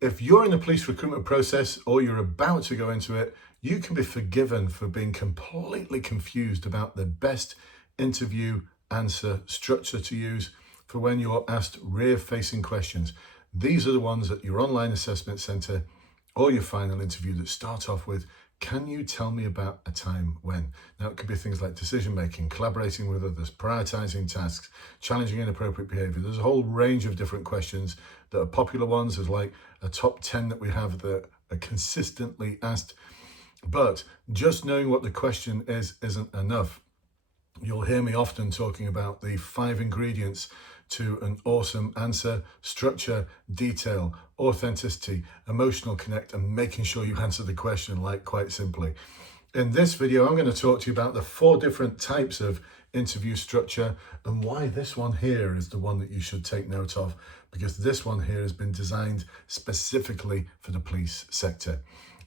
If you're in the police recruitment process or you're about to go into it, you can be forgiven for being completely confused about the best interview answer structure to use for when you're asked rear-facing questions. These are the ones at your online assessment centre or your final interview that start off with, can you tell me about a time when? Now, it could be things like decision making, collaborating with others, prioritizing tasks, challenging inappropriate behavior. There's a whole range of different questions that are popular ones. There's like a top 10 that we have that are consistently asked. But just knowing what the question is isn't enough. You'll hear me often talking about the 5 ingredients to an awesome answer: structure, detail, authenticity, emotional connect, and making sure you answer the question like quite simply. In this video, I'm going to talk to you about the 4 different types of interview structure and why this one here is the one that you should take note of, because this one here has been designed specifically for the police sector.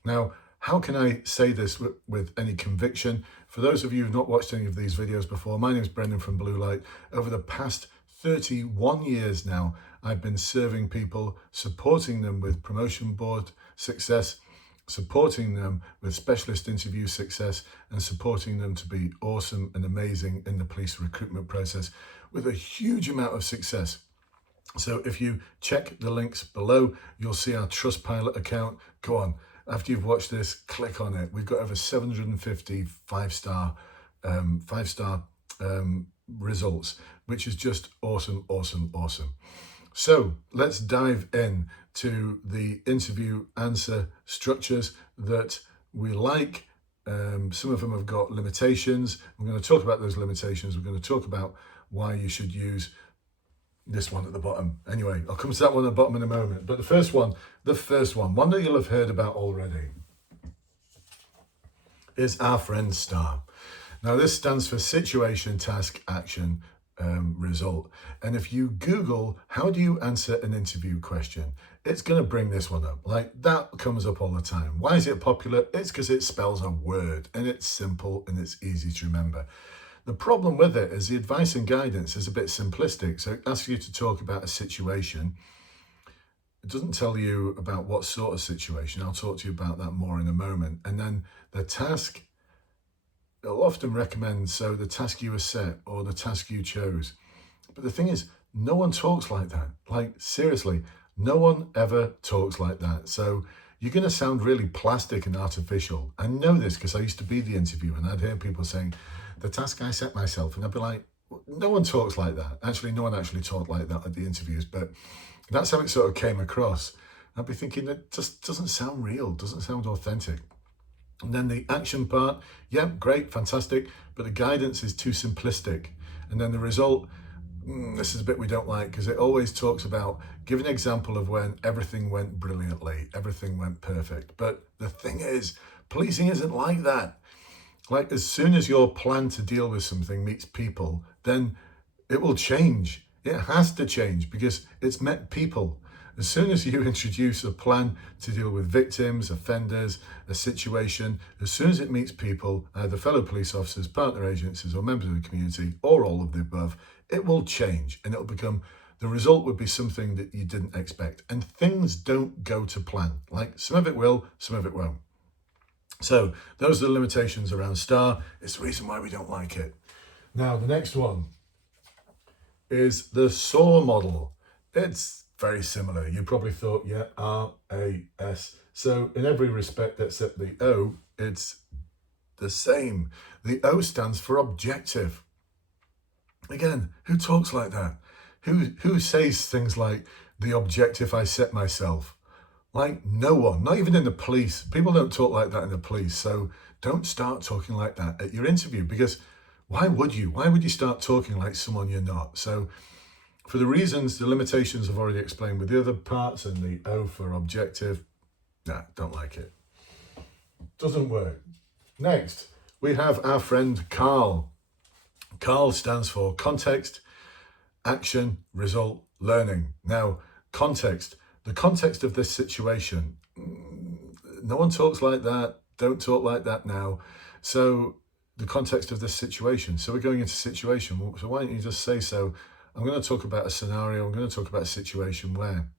Now, how can I say this with any conviction? For those of you who've not watched any of these videos before, my name is Brendan from Blue Light. Over the past 31 years now, I've been serving people, supporting them with promotion board success, supporting them with specialist interview success, and supporting them to be awesome and amazing in the police recruitment process with a huge amount of success. So if you check the links below, you'll see our Trustpilot account. Go on. After you've watched this, click on it. We've got over 750 five-star results, which is just awesome, awesome, awesome. So let's dive in to the interview answer structures that we like. Some of them have got limitations. We're going to talk about those limitations. We're going to talk about why you should use this one at the bottom. Anyway, I'll come to that one at the bottom in a moment. But the first one that you'll have heard about already, is our friend STAR. Now, this stands for Situation, Task, Action, Result. And if you Google, how do you answer an interview question, it's going to bring this one up. Like, that comes up all the time. Why is it popular? It's because it spells a word and it's simple and it's easy to remember. The problem with it is the advice and guidance is a bit simplistic. So it asks you to talk about a situation. It doesn't tell you about what sort of situation. I'll talk to you about that more in a moment. And then the task, it'll often recommend, so the task you were set or the task you chose. But the thing is, no one talks like that. Like, seriously, no one ever talks like that. So you're going to sound really plastic and artificial. I know this because I used to be the interviewer, and I'd hear people saying, the task I set myself, and I'd be like, no one talks like that. Actually, no one actually talked like that at the interviews, but that's how it sort of came across. I'd be thinking, that just doesn't sound real, doesn't sound authentic. And then the action part, yeah, great, fantastic, but the guidance is too simplistic. And then the result, this is a bit we don't like, because it always talks about, give an example of when everything went brilliantly, everything went perfect. But the thing is, policing isn't like that. Like, as soon as your plan to deal with something meets people, then it will change. It has to change because it's met people. As soon as you introduce a plan to deal with victims, offenders, a situation, as soon as it meets people, either fellow police officers, partner agencies, or members of the community, or all of the above, it will change and it'll become, the result would be something that you didn't expect. And things don't go to plan. Like, some of it will, some of it won't. So those are the limitations around STAR. It's the reason why we don't like it. Now, the next one is the SAW model. It's very similar. You probably thought, yeah, RAS. So in every respect except the O, it's the same. The O stands for objective. Again, who talks like that? Who says things like, the objective I set myself? Like, no one, not even in the police. People don't talk like that in the police. So don't start talking like that at your interview, because why would you? Why would you start talking like someone you're not? So for the reasons, the limitations I've already explained with the other parts, and the O for objective, nah, don't like it. Doesn't work. Next, we have our friend Carl. Carl stands for context, action, result, learning. Now, context. The context of this situation, no one talks like that. Don't talk like that now. So the context of this situation. So we're going into situation. So why don't you just say, so I'm going to talk about a scenario. I'm going to talk about a situation where,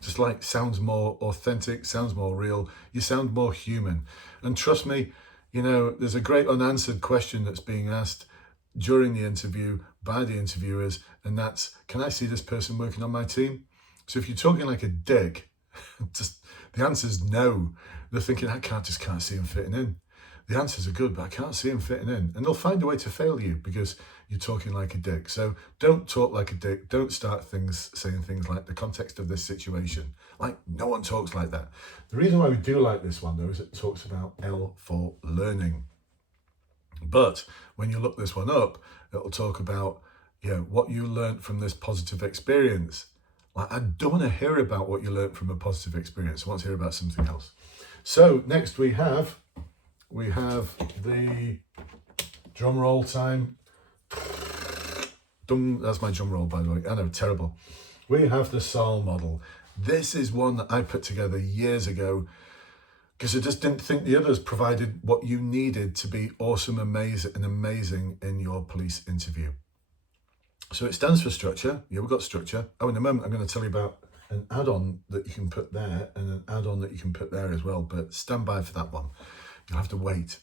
just sounds more authentic, sounds more real. You sound more human. And trust me, there's a great unanswered question that's being asked during the interview by the interviewers, and that's, can I see this person working on my team? So if you're talking like a dick, just the answer is no. They're thinking, I just can't see him fitting in. The answers are good, but I can't see him fitting in. And they'll find a way to fail you because you're talking like a dick. So don't talk like a dick. Don't start saying things like the context of this situation. Like, no one talks like that. The reason why we do like this one, though, is it talks about L for learning. But when you look this one up, it'll talk about what you learned from this positive experience. Like, I don't want to hear about what you learned from a positive experience. I want to hear about something else. So next we have the drum roll time. That's my drum roll, by the way. I know, terrible. We have the SAL model. This is one that I put together years ago because I just didn't think the others provided what you needed to be awesome, amazing in your police interview. So it stands for structure. Yeah, we've got structure. Oh, in a moment, I'm going to tell you about an add-on that you can put there and an add-on that you can put there as well. But stand by for that one. You'll have to wait.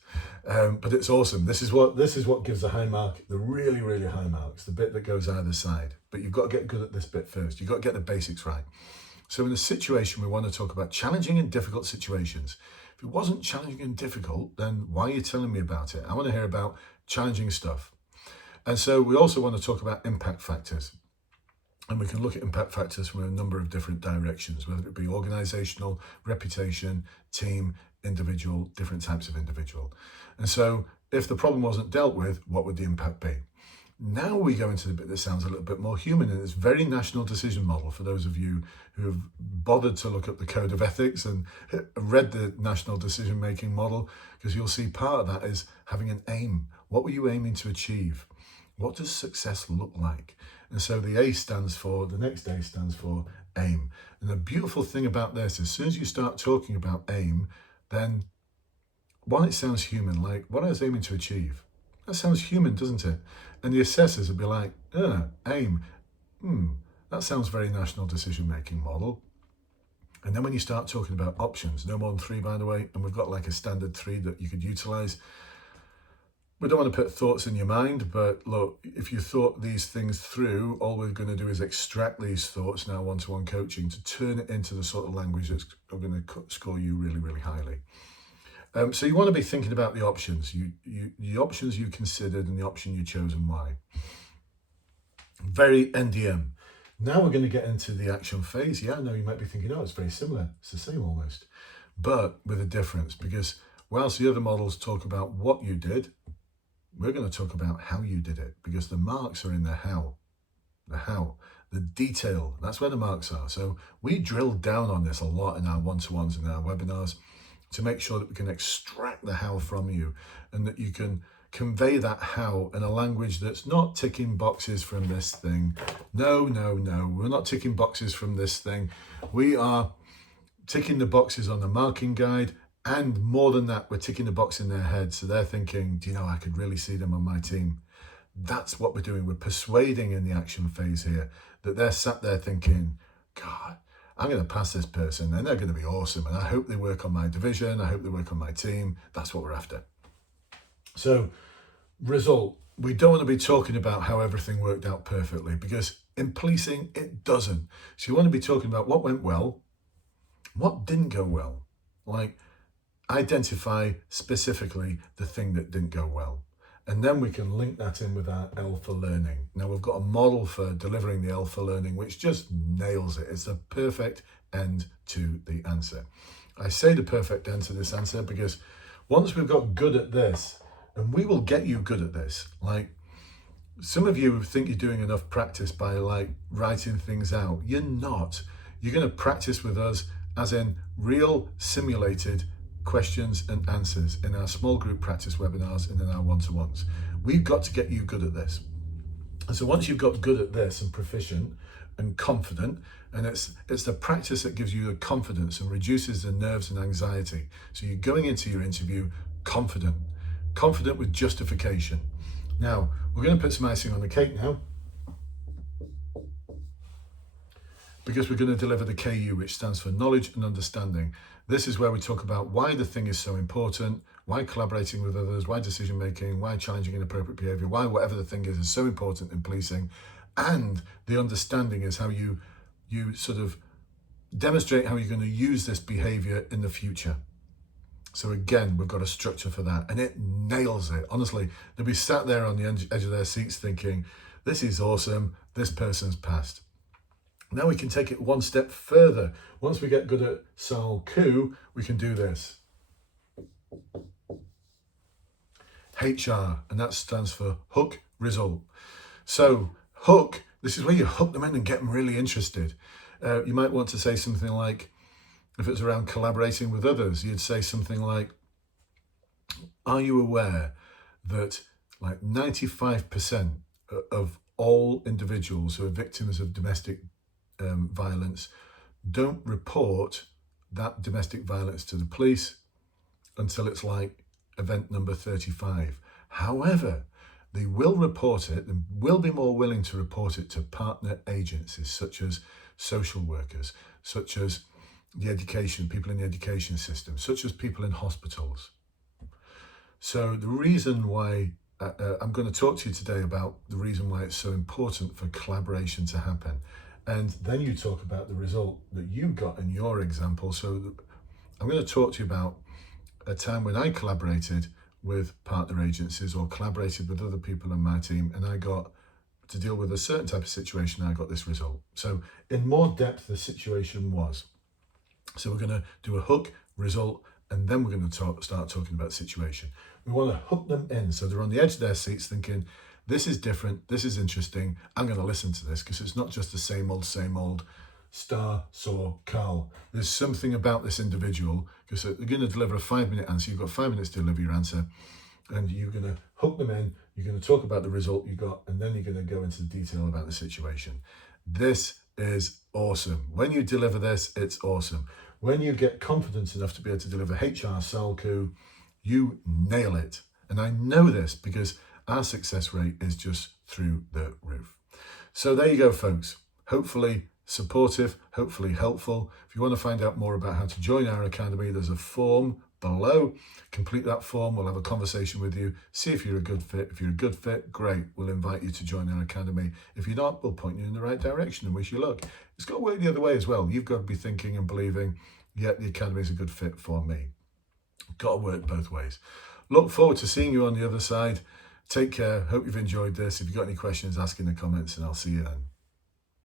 But it's awesome. This is what gives the high mark, the really, really high marks, the bit that goes either side. But you've got to get good at this bit first. You've got to get the basics right. So in a situation, we want to talk about challenging and difficult situations. If it wasn't challenging and difficult, then why are you telling me about it? I want to hear about challenging stuff. And so we also want to talk about impact factors. And we can look at impact factors from a number of different directions, whether it be organizational, reputation, team, individual, different types of individual. And so if the problem wasn't dealt with, what would the impact be? Now we go into the bit that sounds a little bit more human, and it's very national decision model for those of you who have bothered to look up the code of ethics and read the national decision making model, because you'll see part of that is having an aim. What were you aiming to achieve? What does success look like? And so the next A stands for aim. And the beautiful thing about this, as soon as you start talking about aim, then while it sounds human, like what I was aiming to achieve, that sounds human, doesn't it? And the assessors will be like, aim, that sounds very national decision-making model. And then when you start talking about options, no more than 3, by the way, and we've got like a standard 3 that you could utilize. We don't want to put thoughts in your mind, but look, if you thought these things through, all we're going to do is extract these thoughts in our one-to-one coaching to turn it into the sort of language that's going to score you really, really highly. So you want to be thinking about the options, the options you considered and the option you chose and why. Very NDM. Now we're going to get into the action phase. Yeah, I know you might be thinking, it's very similar. It's the same almost, but with a difference, because whilst the other models talk about what you did, we're going to talk about how you did it, because the marks are in the how, the detail. That's where the marks are. So we drill down on this a lot in our one-to-ones and our webinars to make sure that we can extract the how from you and that you can convey that how in a language that's not ticking boxes from this thing. No, we're not ticking boxes from this thing. We are ticking the boxes on the marking guide. And more than that, we're ticking the box in their head. So they're thinking, I could really see them on my team. That's what we're doing. We're persuading in the action phase here that they're sat there thinking, God, I'm going to pass this person and they're going to be awesome. And I hope they work on my division. I hope they work on my team. That's what we're after. So result, we don't want to be talking about how everything worked out perfectly, because in policing, it doesn't. So you want to be talking about what went well, what didn't go well. Like, identify specifically the thing that didn't go well. And then we can link that in with our L for learning. Now we've got a model for delivering the L for learning, which just nails it. It's the perfect end to the answer. I say the perfect end to this answer because once we've got good at this, and we will get you good at this, like some of you think you're doing enough practice by like writing things out. You're not. You're going to practice with us as in real simulated questions and answers in our small group practice webinars and in our one-to-ones. We've got to get you good at this. And so once you've got good at this and proficient and confident, and it's the practice that gives you the confidence and reduces the nerves and anxiety. So you're going into your interview confident with justification. Now, we're going to put some icing on the cake now. because we're going to deliver the KU, which stands for knowledge and understanding. This is where we talk about why the thing is so important, why collaborating with others, why decision making, why challenging inappropriate behaviour, why whatever the thing is so important in policing. And the understanding is how you sort of demonstrate how you're going to use this behaviour in the future. So again, we've got a structure for that, and it nails it. Honestly, they'll be sat there on the edge of their seats thinking, this is awesome, this person's passed. Now we can take it one step further. Once we get good at SAL-Q, we can do this. HR, and that stands for hook result. So hook, this is where you hook them in and get them really interested. You might want to say something like, if it's around collaborating with others, you'd say something like, are you aware that like 95% of all individuals who are victims of domestic violence don't report that domestic violence to the police until it's like event number 35. However, they will report it and will be more willing to report it to partner agencies such as social workers, such as the education, people in the education system, such as people in hospitals. So the reason why I'm going to talk to you today about the reason why it's so important for collaboration to happen. And then you talk about the result that you got in your example. So I'm going to talk to you about a time when I collaborated with partner agencies or collaborated with other people on my team, and I got to deal with a certain type of situation, I got this result. So in more depth, the situation was. So we're going to do a hook, result, and then we're going to start talking about situation. We want to hook them in so they're on the edge of their seats thinking, this is different, this is interesting, I'm going to listen to this because it's not just the same old, star, saw, Carl. There's something about this individual because they're going to deliver a 5-minute answer. You've got 5 minutes to deliver your answer and you're going to hook them in. You're going to talk about the result you got and then you're going to go into the detail about the situation. This is awesome. When you deliver this, it's awesome. When you get confidence enough to be able to deliver HR SAL-Q, you nail it. And I know this because our success rate is just through the roof. So there you go, folks. Hopefully supportive, hopefully helpful. If you want to find out more about how to join our academy, there's a form below. Complete that form. We'll have a conversation with you. See if you're a good fit. If you're a good fit, great. We'll invite you to join our academy. If you're not, we'll point you in the right direction and wish you luck. It's got to work the other way as well. You've got to be thinking and believing, yeah, the academy is a good fit for me. Got to work both ways. Look forward to seeing you on the other side. Take care. Hope you've enjoyed this. If you've got any questions, ask in the comments and I'll see you then.